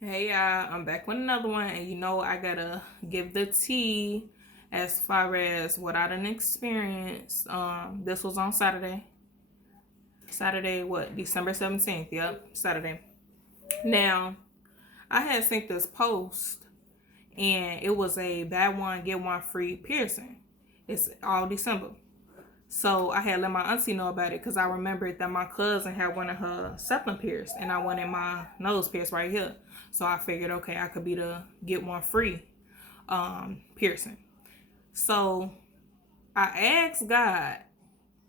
Hey y'all, I'm back with another one, and I gotta give the tea as far as what I done experienced. This was on Saturday. Saturday, what? December 17th. Yep, Saturday. Now, I had seen this post, and it was a buy one get one free piercing. It's all December. So I had let my auntie know about it because I remembered that my cousin had one of her septum pierced, and I wanted my nose pierced right here. So I figured, okay, I could be the get one free piercing. So I asked God.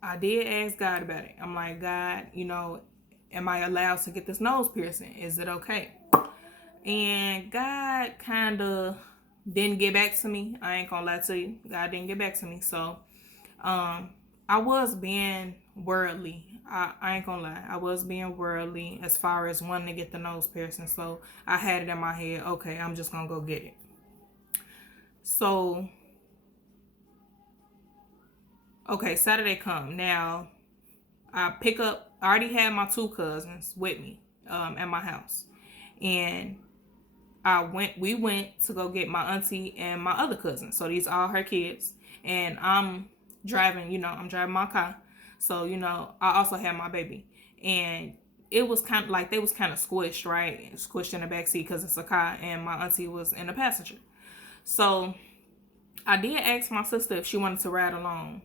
I did ask God about it. I'm like, God, am I allowed to get this nose piercing? Is it okay? And God kind of didn't get back to me. I ain't gonna lie to you. God didn't get back to me. So um, I was being worldly. I ain't gonna lie. I was being worldly as far as wanting to get the nose piercing. So I had it in my head, okay, I'm just gonna go get it. So, okay, Saturday come. Now, I already had my two cousins with me at my house. And we went to go get my auntie and my other cousin. So these are all her kids. And I'm driving my car. So, I also had my baby. And it was kind of like they was kind of squished, right? Squished in the back seat because it's a car, and my auntie was in the passenger. So I did ask my sister if she wanted to ride along.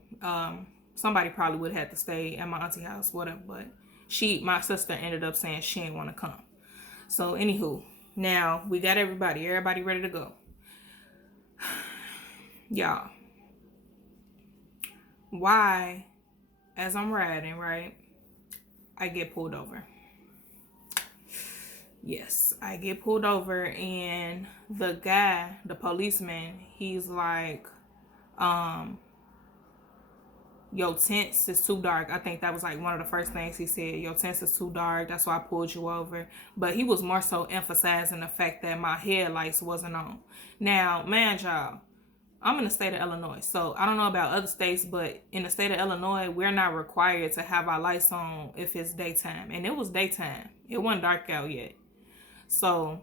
Somebody probably would have had to stay at my auntie house, whatever. But my sister ended up saying she didn't want to come. So anywho, now we got everybody ready to go. Y'all, why, as I'm riding, right, I get pulled over. Yes, I get pulled over, and the guy, the policeman, he's like, your tents is too dark. I think that was like one of the first things he said. Your tents is too dark. That's why I pulled you over. But he was more so emphasizing the fact that my headlights wasn't on. Now, man, y'all, I'm in the state of Illinois. So I don't know about other states, but in the state of Illinois, we're not required to have our lights on if it's daytime. And it was daytime. It wasn't dark out yet. So,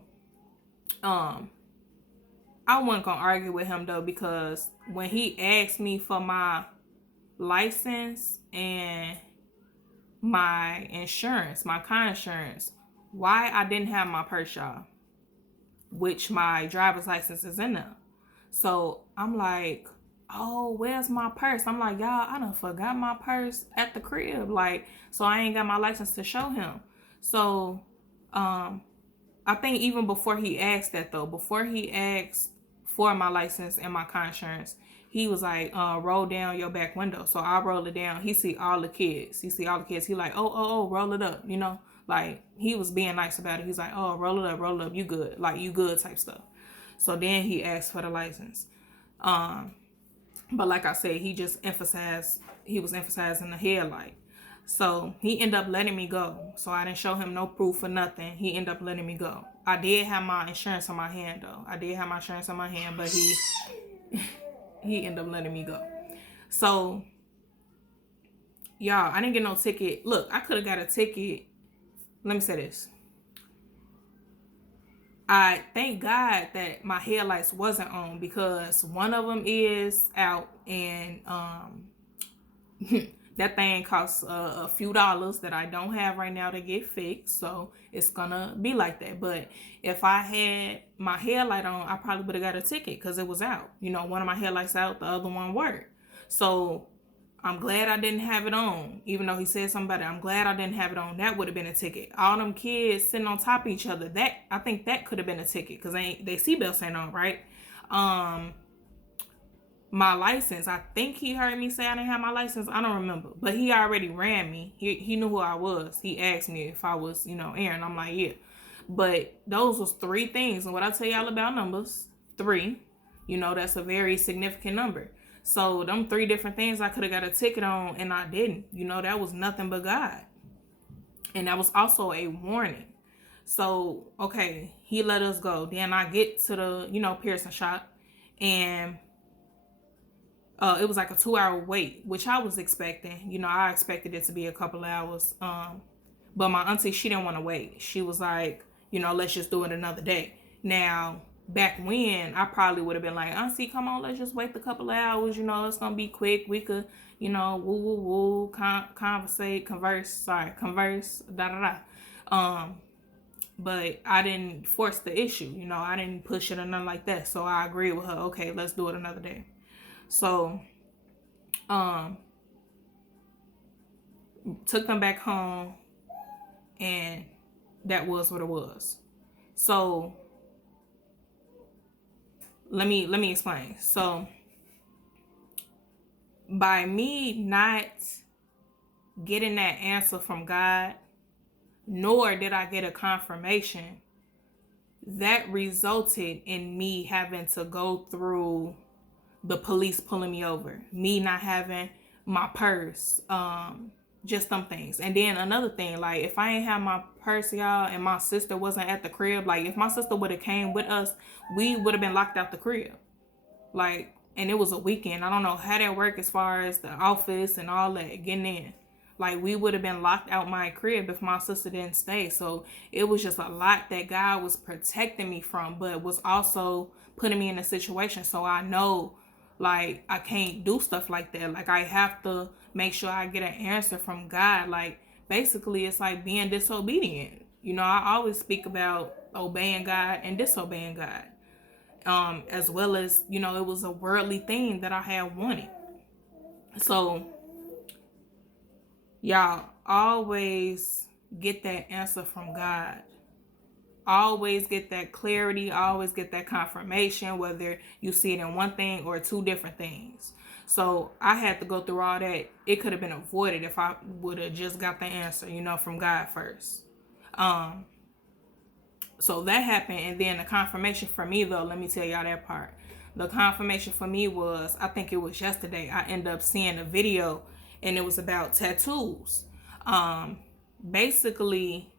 I wasn't gonna argue with him though, because when he asked me for my license and my insurance, my car insurance, why I didn't have my purse, y'all, which my driver's license is in there. So I'm like, oh, where's my purse? I'm like, y'all, I done forgot my purse at the crib. Like, so I ain't got my license to show him. So, I think even before he asked that though, before he asked for my license and my car insurance, he was like, roll down your back window. So I roll it down. He see all the kids. He like, oh, roll it up, Like, he was being nice about it. He's like, oh, roll it up, you good. Like, you good type stuff. So then he asked for the license. But like I said, he was emphasizing the headlight. So he ended up letting me go. So I didn't show him no proof or nothing. He ended up letting me go. I did have my insurance on my hand though. But he ended up letting me go. So y'all, I didn't get no ticket. Look, I could have got a ticket. Let me say this. I thank God that my headlights wasn't on, because one of them is out, and that thing costs a few dollars that I don't have right now to get fixed. So it's gonna be like that. But if I had my headlight on, I probably would have got a ticket because it was out. One of my headlights out, the other one worked. So I'm glad I didn't have it on. Even though he said something about it, I'm glad I didn't have it on. That would have been a ticket. All them kids sitting on top of each other, I think that could have been a ticket, because they seatbelts ain't on, right? My license, I think he heard me say I didn't have my license. I don't remember, but he already ran me. He knew who I was. He asked me if I was, Erin. I'm like, yeah. But those was three things, and what I tell y'all about numbers, three, that's a very significant number. So them three different things I could have got a ticket on, and I didn't. That was nothing but God, and that was also a warning. So okay, he let us go. Then I get to the piercing shop, and it was like a 2-hour wait, which I was expecting. I expected it to be a couple hours. But my auntie, she didn't want to wait. She was like, let's just do it another day. Now, back when, I probably would have been like, Auntie, come on, let's just wait a couple of hours. It's going to be quick. We could, woo, converse, da, da, da. But I didn't force the issue. I didn't push it or nothing like that. So I agreed with her. Okay, let's do it another day. So, took them back home, and that was what it was. So, let me explain. So, by me not getting that answer from God, nor did I get a confirmation, that resulted in me having to go through the police pulling me over, me not having my purse, just some things. And then another thing, like, if I ain't have my purse, y'all, and my sister wasn't at the crib, like, if my sister would have came with us, we would have been locked out the crib. Like, and it was a weekend. I don't know how that worked as far as the office and all that, getting in. Like, we would have been locked out my crib if my sister didn't stay. So it was just a lot that God was protecting me from, but was also putting me in a situation. So I know, like, I can't do stuff like that. Like, I have to make sure I get an answer from God. Like, basically, it's like being disobedient. I always speak about obeying God and disobeying God. As well as, it was a worldly thing that I had wanted. So, y'all, always get that answer from God. Always get that clarity. Always get that confirmation, whether you see it in one thing or two different things. So I had to go through all that. It could have been avoided if I would have just got the answer, from God first. So that happened. And then the confirmation for me, though, let me tell y'all that part. The confirmation for me was, I think it was yesterday, I ended up seeing a video, and it was about tattoos. Basically,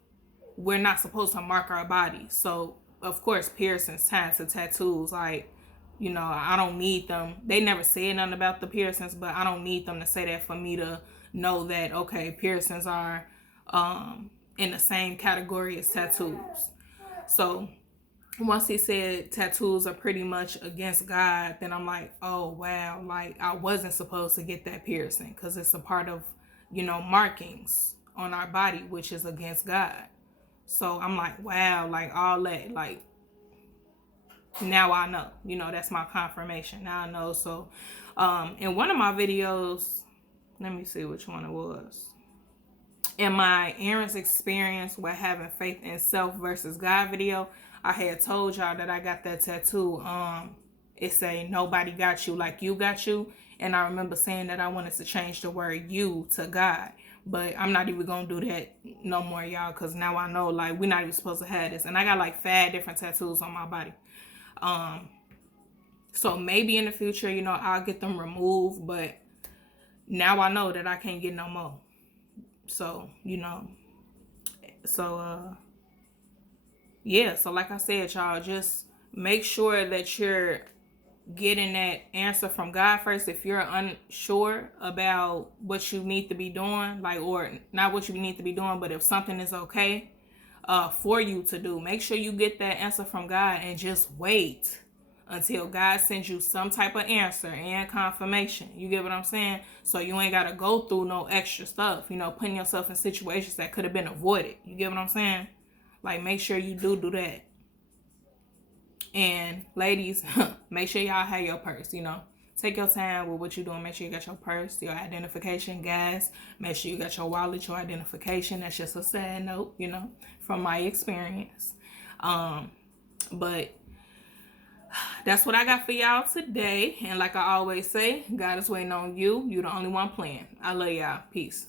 we're not supposed to mark our body. So, of course, piercings tied to tattoos, like, I don't need them. They never said nothing about the piercings, but I don't need them to say that for me to know that, okay, piercings are in the same category as tattoos. So once he said tattoos are pretty much against God, then I'm like, oh, wow, like, I wasn't supposed to get that piercing because it's a part of, markings on our body, which is against God. So I'm like, wow, like, all that, like, now I know, that's my confirmation. Now I know. So in one of my videos, let me see which one it was. In my Erin's experience with having faith in self versus God video, I had told y'all that I got that tattoo. It say, nobody got you like you got you. And I remember saying that I wanted to change the word you to God. But I'm not even going to do that no more, y'all. Because now I know, like, we're not even supposed to have this. And I got like 5 different tattoos on my body. So maybe in the future, I'll get them removed. But now I know that I can't get no more. So, yeah. So like I said, y'all, just make sure that you're getting that answer from God first. If you're unsure about what you need to be doing, like, or not what you need to be doing, but if something is okay for you to do, make sure you get that answer from God and just wait until God sends you some type of answer and confirmation. You get what I'm saying? So you ain't got to go through no extra stuff, putting yourself in situations that could have been avoided. You get what I'm saying? Like, make sure you do that. And ladies, make sure y'all have your purse, Take your time with what you're doing. Make sure you got your purse, your identification. Guys, make sure you got your wallet, your identification. That's just a sad note, from my experience. But that's what I got for y'all today. And like I always say, God is waiting on you. You're the only one playing. I love y'all. Peace.